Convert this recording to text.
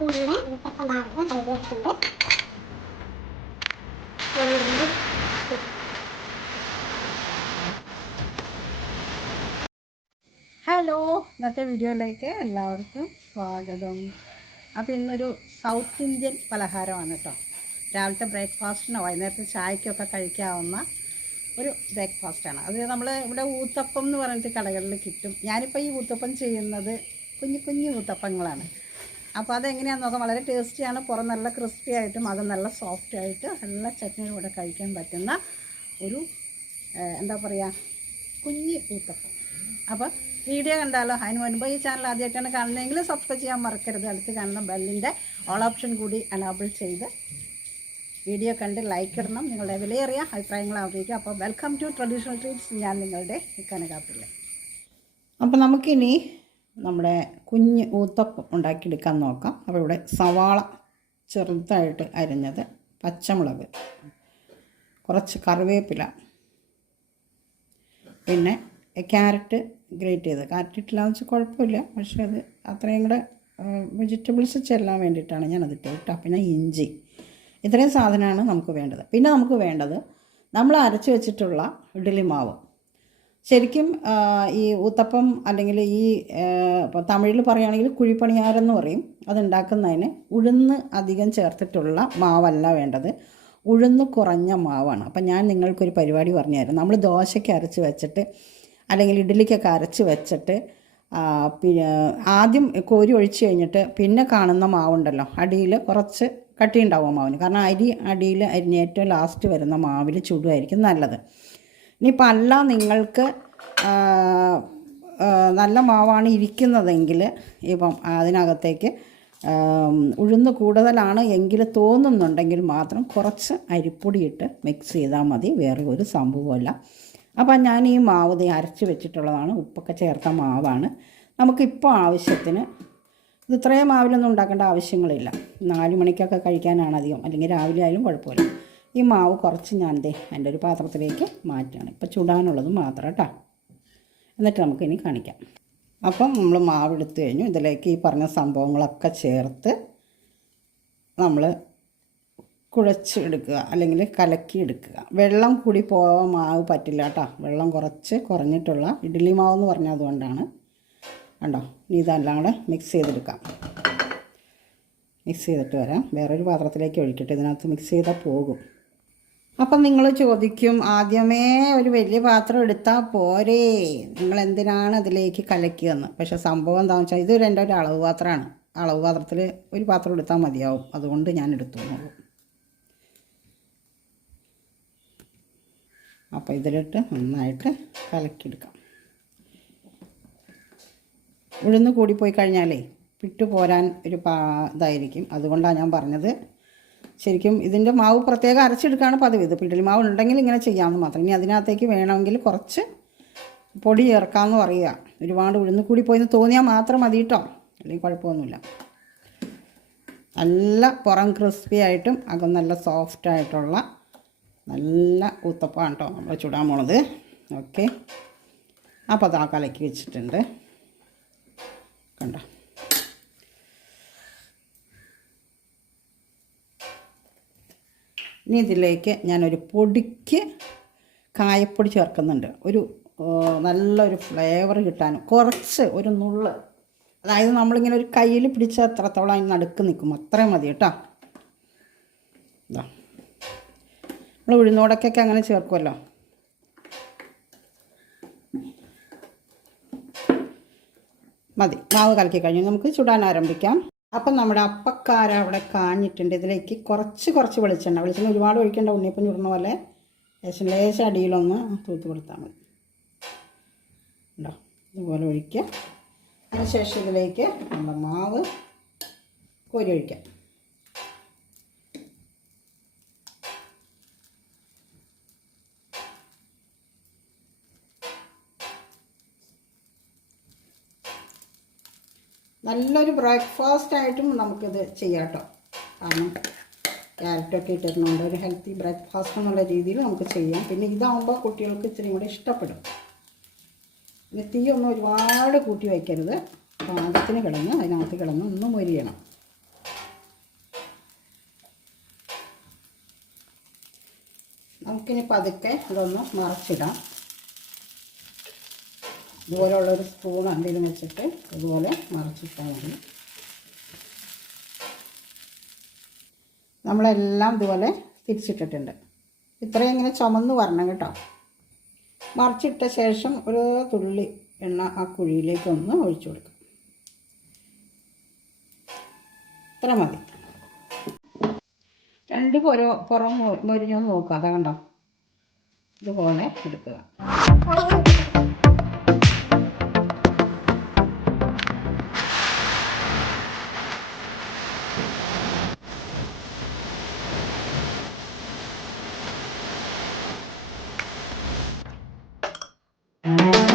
ഊത്തപ്പമാവ് റെഡിയായിട്ടുണ്ട് നമ്മളുടെ ഹലോ ഇന്നത്തെ വീഡിയോയിലേക്ക് എല്ലാവർക്കും സ്വാഗതം. അപ്പോൾ ഇന്നൊരു സൗത്ത് ഇന്ത്യൻ പലഹാരമാണ് കേട്ടോ രാവിലത്തെ ബ്രേക്ക്ഫാസ്റ്റിനോ വൈകുന്നേരത്തെ ചായക്കൊക്കെ കഴിക്കാവുന്ന ഒരു ബ്രേക്ക്ഫാസ്റ്റാണ്. അത് നമ്മൾ ഇവിടെ ഊത്തപ്പം എന്ന് പറഞ്ഞിട്ട് കടകളിൽ കിട്ടും. ഞാനിപ്പോൾ ഈ ഊത്തപ്പം ചെയ്യുന്നത് കുഞ്ഞു കുഞ്ഞു ഊത്തപ്പങ്ങളാണ്. അപ്പോൾ അതെങ്ങനെയാണെന്ന് നോക്കാം. വളരെ ടേസ്റ്റിയാണ്. പുറം നല്ല ക്രിസ്പി ആയിട്ടും അത് നല്ല സോഫ്റ്റ് ആയിട്ട് നല്ല ചട്നിയുടെ കൂടെ കഴിക്കാൻ പറ്റുന്ന ഒരു എന്താ പറയുക കുഞ്ഞ് ഊത്തപ്പം. അപ്പോൾ വീഡിയോ കണ്ടാലോ? അതിന് മുൻപ് ഈ ചാനൽ ആദ്യമായിട്ടാണ് കാണുന്നതെങ്കിൽ സബ്സ്ക്രൈബ് ചെയ്യാൻ മറക്കരുത്. അടുത്ത് കാണുന്ന ബെല്ലിന്റെ ഓൾ ഓപ്ഷൻ കൂടി അനാബിൾ ചെയ്ത് വീഡിയോ കണ്ട് ലൈക്ക് ഇടണം. നിങ്ങളുടെ വിലയേറിയ അഭിപ്രായങ്ങൾ അറിയിക്കുക. അപ്പോൾ വെൽക്കം ടു ട്രഡീഷണൽ ട്രീറ്റ്സ് ഞാൻ നിങ്ങളുടെ കനകാപ്പിള്ള അപ്പോൾ നമുക്കിനി നമ്മുടെ കുഞ്ഞ് ഊത്തപ്പം ഉണ്ടാക്കിയെടുക്കാൻ നോക്കാം. അപ്പോൾ ഇവിടെ സവാള ചെറുതായിട്ട് അരിഞ്ഞത് പച്ചമുളക് കുറച്ച് കറിവേപ്പില പിന്നെ ക്യാരറ്റ് ഗ്രേറ്റ് ചെയ്ത് ക്യാരറ്റ് ഇട്ടില്ലാന്ന് വെച്ചാൽ കുഴപ്പമില്ല. പക്ഷേ അത് അത്രയും കൂടെ വെജിറ്റബിൾസ് ചെല്ലാൻ വേണ്ടിയിട്ടാണ് ഞാനത് ഇട്ടത് പിന്നെ ഇഞ്ചി. ഇത്രയും സാധനമാണ് നമുക്ക് വേണ്ടത്. പിന്നെ നമുക്ക് വേണ്ടത് നമ്മൾ അരച്ച് വെച്ചിട്ടുള്ള ഇഡ്ഡലി മാവ്. ശരിക്കും ഈ ഊത്തപ്പം അല്ലെങ്കിൽ ഈ തമിഴിൽ പറയുകയാണെങ്കിൽ കുഴിപ്പണിയാരെന്ന് പറയും. അതുണ്ടാക്കുന്നതിന് ഉഴുന്ന് അധികം ചേർത്തിട്ടുള്ള മാവല്ല വേണ്ടത്. ഉഴുന്ന് കുറഞ്ഞ മാവാണ്. അപ്പം ഞാൻ നിങ്ങൾക്കൊരു പരിപാടി പറഞ്ഞു തരാം നമ്മൾ ദോശയ്ക്ക് അരച്ച് വെച്ചിട്ട് അല്ലെങ്കിൽ ഇഡ്ഡലിക്കൊക്കെ അരച്ച് വെച്ചിട്ട് പിന്നെ ആദ്യം കോരി ഒഴിച്ച് കഴിഞ്ഞിട്ട് പിന്നെ കാണുന്ന മാവുണ്ടല്ലോ അടിയിൽ കുറച്ച് കട്ടി ഉണ്ടാവും മാവിന്. കാരണം അരി അടിയിൽ അരിഞ്ഞ് ഏറ്റവും ലാസ്റ്റ് വരുന്ന മാവിൽ ചുടുമായിരിക്കും നല്ലത്. ഇനിയിപ്പോൾ അല്ല നിങ്ങൾക്ക് നല്ല മാവാണ് ഇരിക്കുന്നതെങ്കിൽ ഇപ്പം അതിനകത്തേക്ക് ഉഴുന്ന് കൂടുതലാണ് എങ്കിൽ തോന്നുന്നുണ്ടെങ്കിൽ മാത്രം കുറച്ച് അരിപ്പൊടിയിട്ട് മിക്സ് ചെയ്താൽ മതി. വേറെ ഒരു സംഭവമല്ല അപ്പം ഞാൻ ഈ മാവ് ദേ അരച്ച് വെച്ചിട്ടുള്ളതാണ്. ഉപ്പൊക്കെ ചേർത്ത മാവാണ്. നമുക്കിപ്പോൾ ആവശ്യത്തിന് ഇത് ഇത്രയും മാവിലൊന്നും ഉണ്ടാക്കേണ്ട ആവശ്യങ്ങളില്ല. നാല് മണിക്കൊക്കെ കഴിക്കാനാണ് അധികം. അല്ലെങ്കിൽ രാവിലെ ആയാലും കുഴപ്പമില്ല. ഈ മാവ് കുറച്ച് ഞാൻ ദേ എന്റെ ഒരു പാത്രത്തിലേക്ക് മാറ്റുകയാണ്. ഇപ്പോൾ ചുടാനുള്ളത് മാത്രം കേട്ടോ. എന്നിട്ട് നമുക്കിനി കാണിക്കാം. അപ്പം നമ്മൾ മാവ് എടുത്തു കഴിഞ്ഞു. ഇതിലേക്ക് ഈ പറഞ്ഞ സംഭവങ്ങളൊക്കെ ചേർത്ത് നമ്മൾ കുഴച്ചെടുക്കുക അല്ലെങ്കിൽ കലക്കി എടുക്കുക വെള്ളം കൂടി പോകാൻ മാവ് പറ്റില്ല കേട്ടോ. വെള്ളം കുറച്ച് കുറഞ്ഞിട്ടുള്ള ഇഡ്ഡലി മാവ് എന്ന് പറഞ്ഞാൽ അതുകൊണ്ടാണ്. കണ്ടോ? ഇനി ഇതെല്ലാം കൂടെ മിക്സ് ചെയ്തെടുക്കാം. മിക്സ് ചെയ്തിട്ട് വരാം. വേറൊരു പാത്രത്തിലേക്ക് ഒഴിക്കട്ടെ. ഇതിനകത്ത് മിക്സ് ചെയ്താൽ പോകും. അപ്പം നിങ്ങൾ ചോദിക്കും ആദ്യമേ ഒരു വലിയ പാത്രം എടുത്താൽ പോരേ? നിങ്ങൾ എന്തിനാണ് അതിലേക്ക് കലക്കിയെന്ന് പക്ഷെ സംഭവം എന്താണെന്ന് വെച്ചാൽ ഇതൊരു എന്റെ ഒരു അളവ് പാത്രമാണ്. അളവ് പാത്രത്തിൽ ഒരു പാത്രം എടുത്താൽ മതിയാവും. അതുകൊണ്ട് ഞാൻ എടുത്തു നോക്കും അപ്പോൾ ഇതിലിട്ട് നന്നായിട്ട് കലക്കിയെടുക്കാം. ഉഴുന്ന് കൂടിപ്പോയി കഴിഞ്ഞാലേ പിട്ടു പോരാൻ ഒരു പാ ഇതായിരിക്കും. അതുകൊണ്ടാണ് ഞാൻ പറഞ്ഞത്. ശരിക്കും ഇതിന്റെ മാവ് പ്രത്യേകം അരച്ചെടുക്കുകയാണ് പതിവ്. ഇത് പിടലി മാവ് ഉണ്ടെങ്കിൽ ഇങ്ങനെ ചെയ്യാമെന്ന് മാത്രം. ഇനി അതിനകത്തേക്ക് വേണമെങ്കിൽ കുറച്ച് പൊടി ചേർക്കാമെന്ന് പറയുക. ഒരുപാട് ഉഴുന്ന് കൂടി പോയെന്ന് തോന്നിയാൽ മാത്രം മതി കേട്ടോ അല്ലെങ്കിൽ കുഴപ്പമൊന്നുമില്ല. നല്ല പുറം ക്രിസ്പി ആയിട്ടും അകം നല്ല സോഫ്റ്റ് ആയിട്ടുള്ള നല്ല ഊത്തപ്പമാണ് കേട്ടോ നമ്മൾ ചുടാൻ പോണത്. ഓക്കെ അപ്പോൾ അത് ആ കലക്കി വെച്ചിട്ടുണ്ട്. കണ്ടോ? ഇനി ഇതിലേക്ക് ഞാനൊരു പൊടിക്ക് കായപ്പൊടി ചേർക്കുന്നുണ്ട്. ഒരു നല്ലൊരു ഫ്ലേവർ കിട്ടാനും കുറച്ച് ഒരു നുള്ള്. അതായത് നമ്മളിങ്ങനെ ഒരു കയ്യിൽ പിടിച്ച എത്രത്തോളം അതിന് നടുക്ക് നിൽക്കും. അത്രയും മതി കേട്ടോ. നമ്മൾ ഉഴുന്നോടക്കൊക്കെ അങ്ങനെ ചേർക്കുമല്ലോ മതി. മാവ് കലക്കി കഴിഞ്ഞ്. നമുക്ക് ചുടാൻ ആരംഭിക്കാം. അപ്പം നമ്മുടെ അപ്പക്കാര അവിടെ കാഞ്ഞിട്ടുണ്ട്. ഇതിലേക്ക് കുറച്ച് കുറച്ച് വെളിച്ചെണ്ണ. വെളിച്ചെണ്ണ ഒരുപാട് ഒഴിക്കേണ്ട ഉണ്ണിയപ്പം ചുടുന്ന പോലെ ലേശം ലേശം അടിയിലൊന്ന് തൂത്ത് കൊടുത്താൽ മതി. ഉണ്ടോ? ഇതുപോലെ ഒഴിക്കുക. അതിനുശേഷം ഇതിലേക്ക് നമ്മുടെ മാവ് കോരി ഒഴിക്കാം. നല്ലൊരു ബ്രേക്ക്ഫാസ്റ്റ് ആയിട്ടും നമുക്കിത് ചെയ്യാം കേട്ടോ കാരണം ക്യാരറ്റൊക്കെ ഇട്ടിരുന്നുണ്ട് ഒരു ഹെൽത്തി ബ്രേക്ക്ഫാസ്റ്റ് എന്നുള്ള രീതിയിൽ നമുക്ക് ചെയ്യാം. പിന്നെ ഇതാകുമ്പോൾ കുട്ടികൾക്ക് ഇച്ചിരി കൂടെ ഇഷ്ടപ്പെടും. ഇനി തീയൊന്നും ഒരുപാട് കൂട്ടി വയ്ക്കരുത്. പാകത്തിന് കിടന്ന് അതിനകത്ത് കിടന്ന് ഒന്ന് മൊരിയണം. നമുക്കിനി പതുക്കെ അതൊന്ന് മറച്ചിടാം. ഇതുപോലെയുള്ളൊരു സ്പൂൺ എന്തെങ്കിലും വെച്ചിട്ട് ഇതുപോലെ മറിച്ചിട്ടാൽ മതി. നമ്മളെല്ലാം ഇതുപോലെ തിരിച്ചിട്ടിട്ടുണ്ട്. ഇത്രയും ഇങ്ങനെ ചുമന്ന് വരണം കേട്ടോ. മറിച്ചിട്ട ശേഷം ഒരു തുള്ളി എണ്ണ ആ കുഴിയിലേക്ക് ഒന്ന് ഒഴിച്ചു കൊടുക്കാം. ഇത്ര മതി. രണ്ട് പൊര പുറം മൊരിഞ്ഞൊന്ന് നോക്കുക അതാ കണ്ടോ? ഇതുപോലെ എടുക്കുക. Mm-hmm.